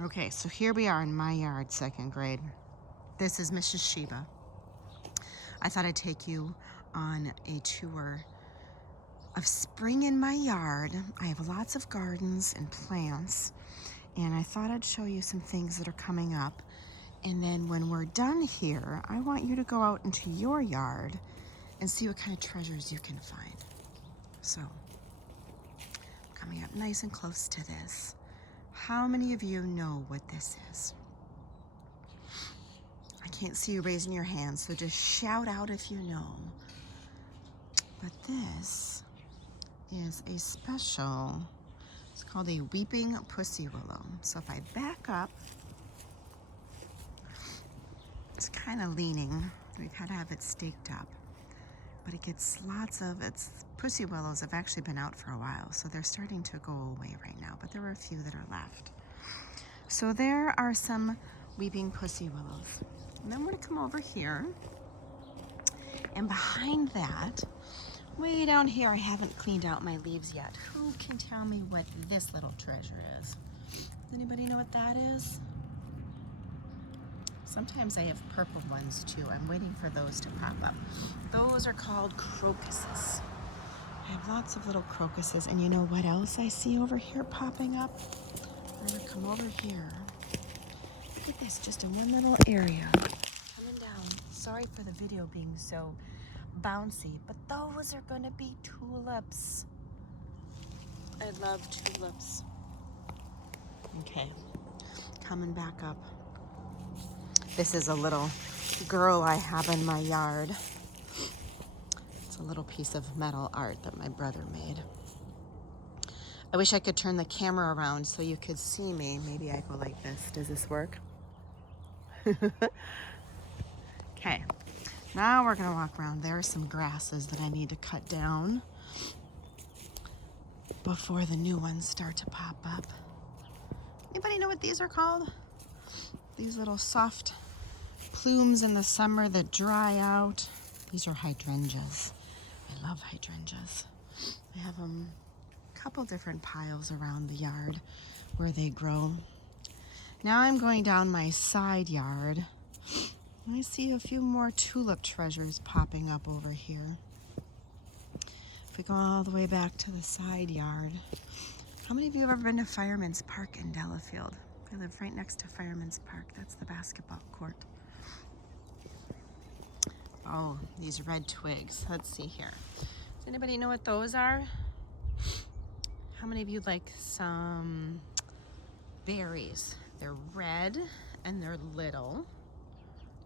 Okay, so here we are in my yard, second grade. This is Mrs. Szyba. I thought I'd take you on a tour of spring in my yard. I have lots of gardens and plants, and I thought I'd show you some things that are coming up. And then when we're done here, I want you to go out into your yard and see what kind of treasures you can find. So, coming up nice and close to this. How many of you know what this is? I can't see you raising your hands, so just shout out if you know. But this is a special, it's called a weeping pussy willow. So if I back up, it's kind of leaning. We've had to have it staked up. But it gets lots of, its pussy willows have actually been out for a while, so they're starting to go away right now, but there are a few that are left. So there are some weeping pussy willows. And then we're gonna come over here, and behind that, way down here, I haven't cleaned out my leaves yet. Who can tell me what this little treasure is? Does anybody know what that is? Sometimes I have purple ones too. I'm waiting for those to pop up. Those are called crocuses. I have lots of little crocuses, and you know what else I see over here popping up? I'm gonna come over here. Look at this, just in one little area. Coming down. Sorry for the video being so bouncy, but those are gonna be tulips. I love tulips. Okay, coming back up. This is a little girl I have in my yard. It's a little piece of metal art that my brother made. I wish I could turn the camera around so you could see me. Maybe I go like this. Does this work? Okay, now we're gonna walk around. There are some grasses that I need to cut down before the new ones start to pop up. Anybody know what these are called? These little soft plumes in the summer that dry out. These are hydrangeas. I love hydrangeas. I have a couple different piles around the yard where they grow. Now I'm going down my side yard. I see a few more tulip treasures popping up over here. If we go all the way back to the side yard, how many of you have ever been to Fireman's Park in Delafield? I live right next to Fireman's Park. That's the basketball court. Oh, these red twigs. Let's see here. Does anybody know what those are? How many of you like some berries? They're red and they're little.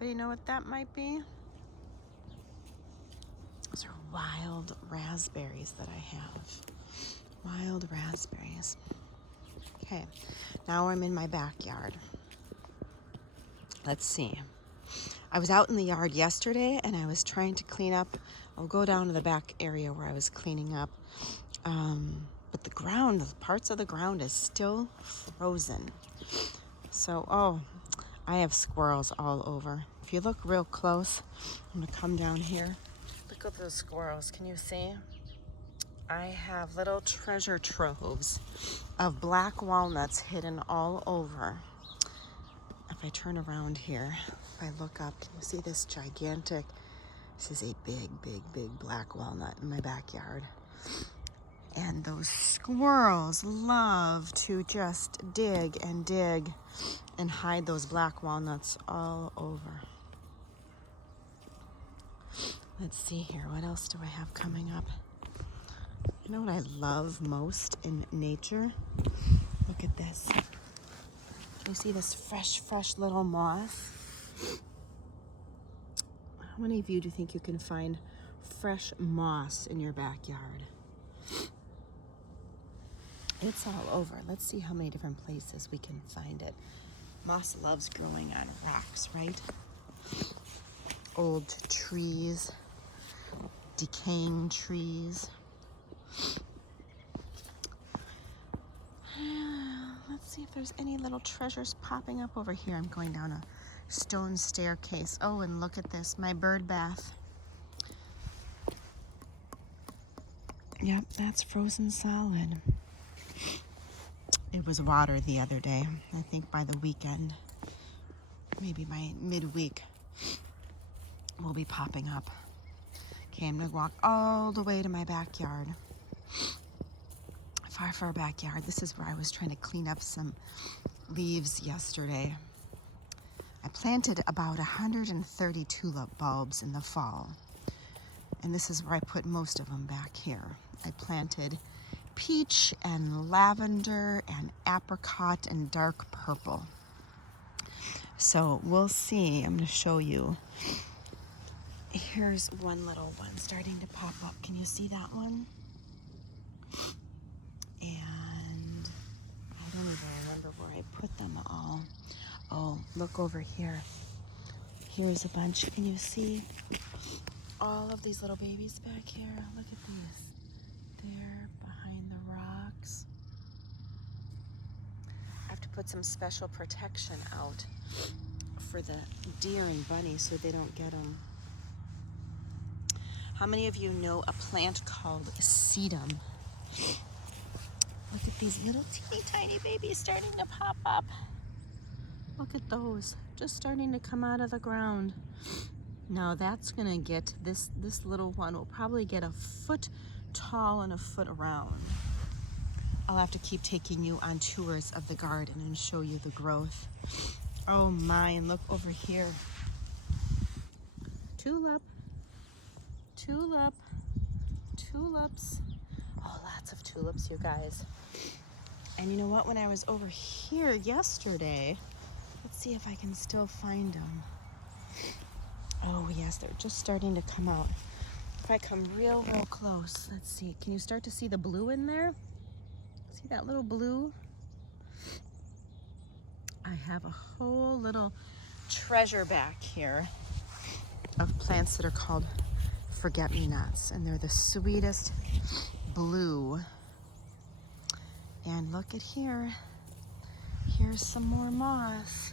Anybody know what that might be? Those are wild raspberries that I have. Wild raspberries. Okay, now I'm in my backyard. Let's see. I was out in the yard yesterday and I was trying to clean up. I'll go down to the back area where I was cleaning up. But the ground, the parts of the ground is still frozen. So, oh, I have squirrels all over. If you look real close, I'm gonna come down here. Look at those squirrels, can you see? I have little treasure troves of black walnuts hidden all over. If I turn around here, if I look up, can you see this gigantic, this is a big, big, big black walnut in my backyard. And those squirrels love to just dig and hide those black walnuts all over. Let's see here, what else do I have coming up? You know what I love most in nature? Look at this. Can you see this fresh little moss? How many of you do you think you can find fresh moss in your backyard? It's all over. Let's see how many different places we can find it. Moss loves growing on rocks, right? Old trees, decaying trees. Let's see if there's any little treasures popping up over here. I'm going down a stone staircase. Oh, and look at this, my bird bath. Yep, that's frozen solid. it was watered the other day. I think by the weekend, maybe by midweek, will be popping up. Okay, I'm gonna walk all the way to my backyard. Far backyard. This is where I was trying to clean up some leaves yesterday. I planted about 130 tulip bulbs in the fall. And this is where I put most of them back here. I planted peach and lavender and apricot and dark purple. So we'll see. I'm going to show you. Here's one little one starting to pop up. Can you see that one? And I don't even remember where I put them all. Oh, look over here. Here's a bunch. Can you see all of these little babies back here? Look at these. They're behind the rocks. I have to put some special protection out for the deer and bunnies so they don't get them. How many of you know a plant called sedum? Look at these little teeny tiny babies starting to pop up. Look at those, just starting to come out of the ground. Now that's gonna get, this little one will probably get a foot tall and a foot around. I'll have to keep taking you on tours of the garden and show you the growth. Oh my, and look over here. Tulip, tulip, tulips. Oh, lots of tulips, you guys. And you know what, when I was over here yesterday, let's see if I can still find them. Oh yes, they're just starting to come out. If I come real close, let's see. Can you start to see the blue in there? See that little blue? I have a whole little treasure back here of plants that are called forget-me-nots, and they're the sweetest blue. And look at here. Here's some more moss.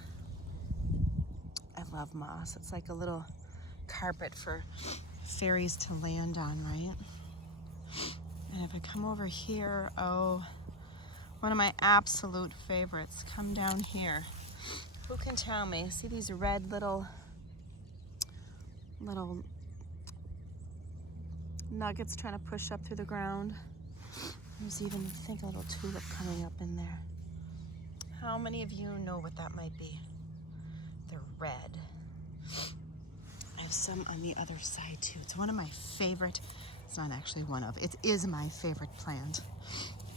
I love moss. It's like a little carpet for fairies to land on, right? And if I come over here, oh, one of my absolute favorites. Come down here. Who can tell me? See these red little nuggets trying to push up through the ground? There's even, I think, a little tulip coming up in there. How many of you know what that might be? They're red. I have some on the other side too. It's one of my favorite, it's not actually one of, it is my favorite plant.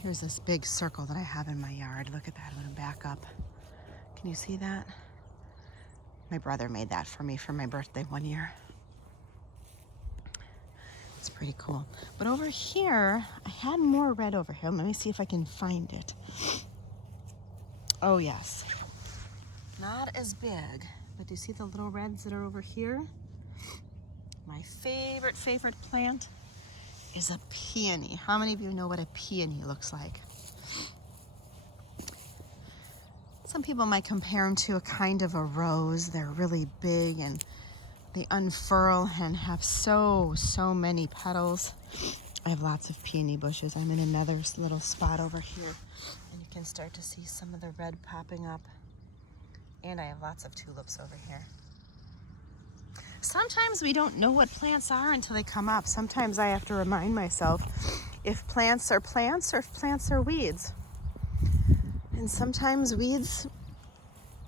Here's this big circle that I have in my yard. Look at that, I'm gonna back up. Can you see that? My brother made that for me for my birthday one year. It's pretty cool. But over here, I had more red over here. Let me see if I can find it. Oh yes. Not as big, but do you see the little reds that are over here? My favorite plant is a peony. How many of you know what a peony looks like? Some people might compare them to a kind of a rose. They're really big and they unfurl and have so many petals. I have lots of peony bushes. I'm in another little spot over here, and you can start to see some of the red popping up. And I have lots of tulips over here. Sometimes we don't know what plants are until they come up. Sometimes I have to remind myself if plants are plants or if plants are weeds. And sometimes weeds,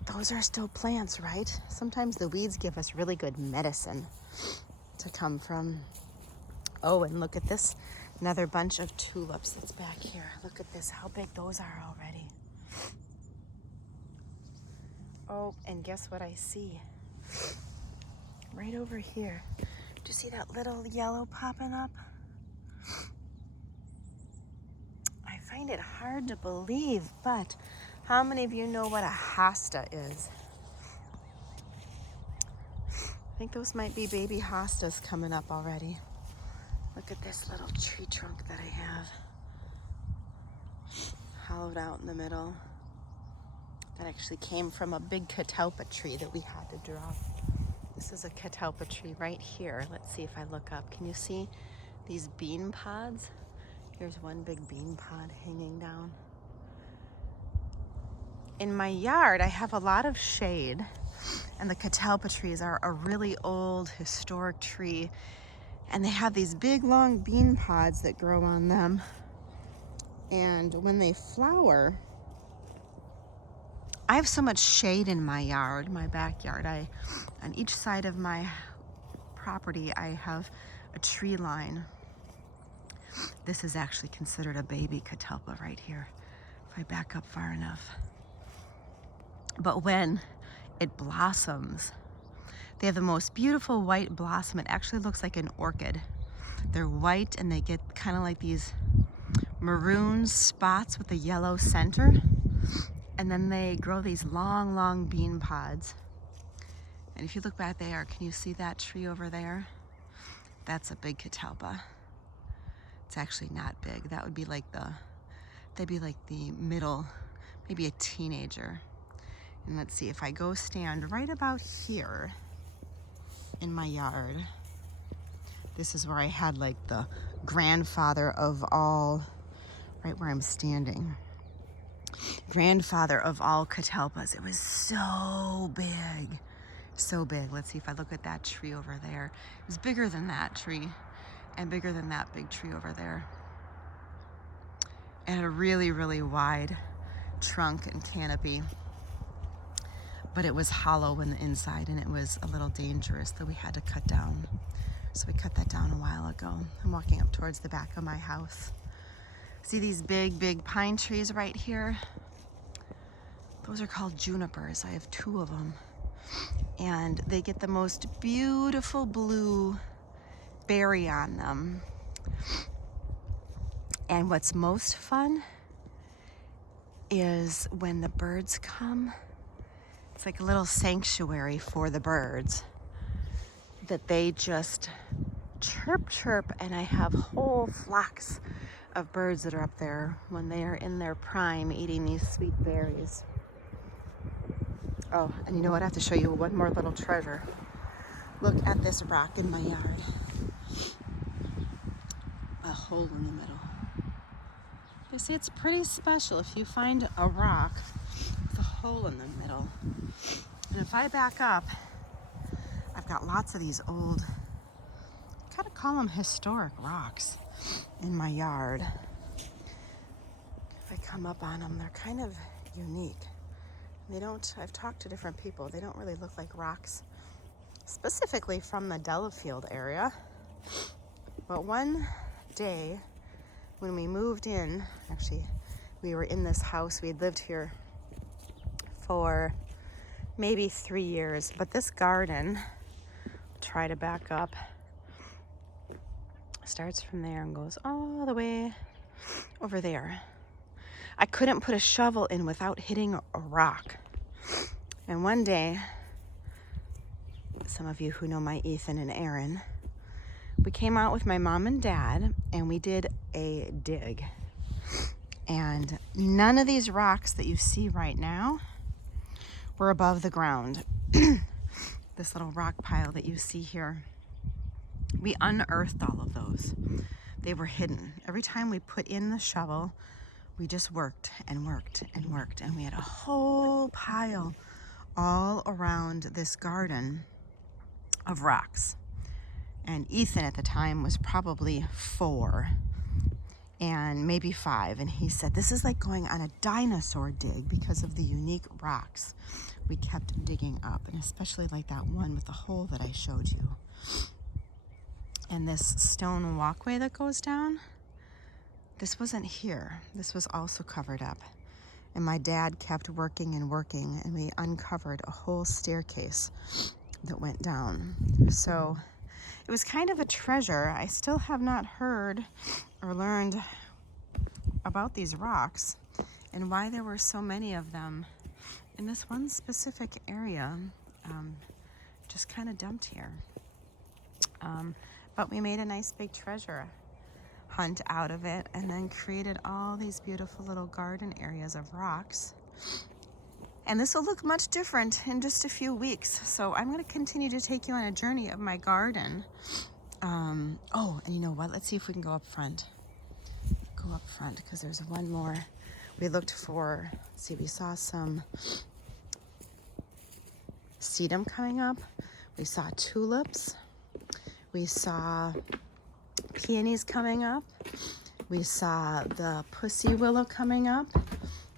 those are still plants, right? Sometimes the weeds give us really good medicine to come from. Oh, and look at this, another bunch of tulips that's back here. Look at this, how big those are already. Oh, and guess what I see? Right over here. Do you see that little yellow popping up? I find it hard to believe, but how many of you know what a hosta is? I think those might be baby hostas coming up already. Look at this little tree trunk that I have. Hollowed out in the middle. That actually came from a big catalpa tree that we had to drop. This is a catalpa tree right here. Let's see if I look up. Can you see these bean pods? Here's one big bean pod hanging down. In my yard, I have a lot of shade, and the catalpa trees are a really old historic tree, and they have these big long bean pods that grow on them. And when they flower, I have so much shade in my yard, my backyard. On each side of my property, I have a tree line. This is actually considered a baby catalpa right here, if I back up far enough. But when it blossoms, they have the most beautiful white blossom. It actually looks like an orchid. They're white and they get kind of like these maroon spots with a yellow center. And then they grow these long, long bean pods. And if you look back there, can you see that tree over there? That's a big catalpa. It's actually not big. That would be like they'd be like the middle, maybe a teenager. And let's see, if I go stand right about here in my yard, this is where I had like the grandfather of all, right where I'm standing. Grandfather of all catalpas. It was so big, so big. Let's see if I look at that tree over there. It was bigger than that tree and bigger than that big tree over there. It had a really, really wide trunk and canopy, but it was hollow in the inside and it was a little dangerous that we had to cut down. So we cut that down a while ago. I'm walking up towards the back of my house. See these big, big pine trees right here? Those are called junipers. I have 2 of them. And they get the most beautiful blue berry on them. And what's most fun is when the birds come. It's like a little sanctuary for the birds that they just chirp, chirp, and I have whole flocks of birds that are up there when they are in their prime eating these sweet berries. Oh, and you know what? I have to show you one more little treasure. Look at this rock in my yard. A hole in the middle. You see, it's pretty special if you find a rock with a hole in the middle. And if I back up, I've got lots of these old, I kind of call them historic rocks in my yard. If I come up on them, they're kind of unique. I've talked to different people, they don't really look like rocks specifically from the Delafield area. But one day when we moved in, actually we were in this house, we had lived here for maybe 3 years, but this garden, try to back up, starts from there and goes all the way over there. I couldn't put a shovel in without hitting a rock. And one day, some of you who know my Ethan and Aaron, we came out with my mom and dad and we did a dig. And none of these rocks that you see right now were above the ground. This little rock pile that you see here, we unearthed all of those. They were hidden. Every time we put in the shovel, we just worked and worked and worked, and we had a whole pile all around this garden of rocks. And Ethan at the time was probably 4 and maybe 5, and he said, this is like going on a dinosaur dig because of the unique rocks we kept digging up, and especially like that one with the hole that I showed you. And this stone walkway that goes down, this wasn't here. This was also covered up. And my dad kept working and working, and we uncovered a whole staircase that went down. So it was kind of a treasure. I still have not heard or learned about these rocks and why there were so many of them in this one specific area, just kind of dumped here. But we made a nice big treasure hunt out of it, and then created all these beautiful little garden areas of rocks. And this will look much different in just a few weeks. So I'm going to continue to take you on a journey of my garden. Oh, and you know what? Let's see if we can go up front. Go up front, because there's one more. We looked for, let's see, we saw some sedum coming up. We saw tulips. We saw peonies coming up. We saw the pussy willow coming up.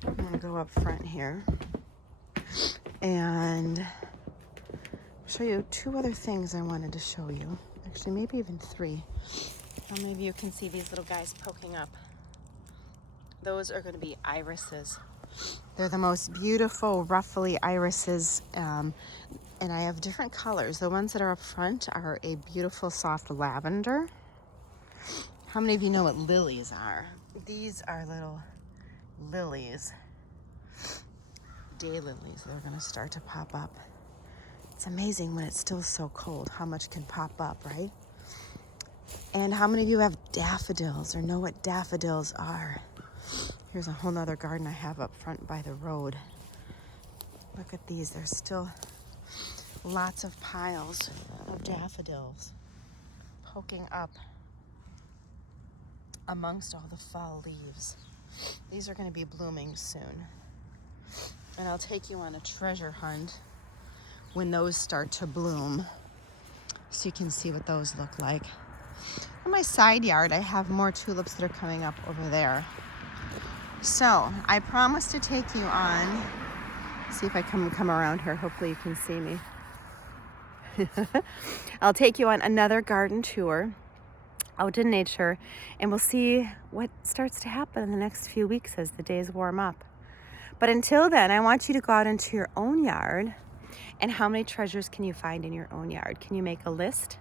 I'm gonna go up front here and show you 2 other things I wanted to show you. Actually, maybe even 3. Well, maybe you can see these little guys poking up. Those are going to be irises. They're the most beautiful ruffly irises, and I have different colors. The ones that are up front are a beautiful soft lavender. How many of you know what lilies are? These are little lilies, daylilies. They're going to start to pop up. It's amazing when it's still so cold how much can pop up, right? And how many of you have daffodils or know what daffodils are? Here's a whole nother garden I have up front by the road. Look at these. There's still lots of piles of daffodils poking up amongst all the fall leaves. These are going to be blooming soon. And I'll take you on a treasure hunt when those start to bloom so you can see what those look like. In my side yard, I have more tulips that are coming up over there. So I promised to take you on, see if I can come around here, hopefully you can see me. I'll take you on another garden tour out in nature, and we'll see what starts to happen in the next few weeks as the days warm up. But until then, I want you to go out into your own yard. And how many treasures can you find in your own yard? Can you make a list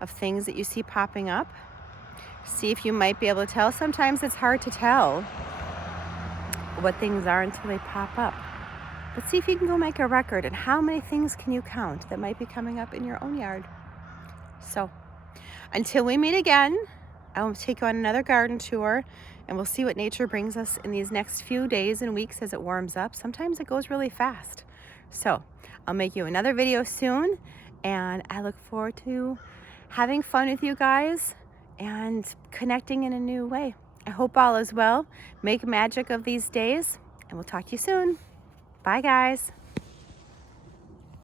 of things that you see popping up? See if you might be able to tell. Sometimes it's hard to tell what things are until they pop up. But see if you can go make a record, and how many things can you count that might be coming up in your own yard. So until we meet again, I will take you on another garden tour, and we'll see what nature brings us in these next few days and weeks as it warms up. Sometimes it goes really fast. So I'll make you another video soon, and I look forward to having fun with you guys and connecting in a new way. I hope all is well. Make magic of these days, and we'll talk to you soon. Bye, guys.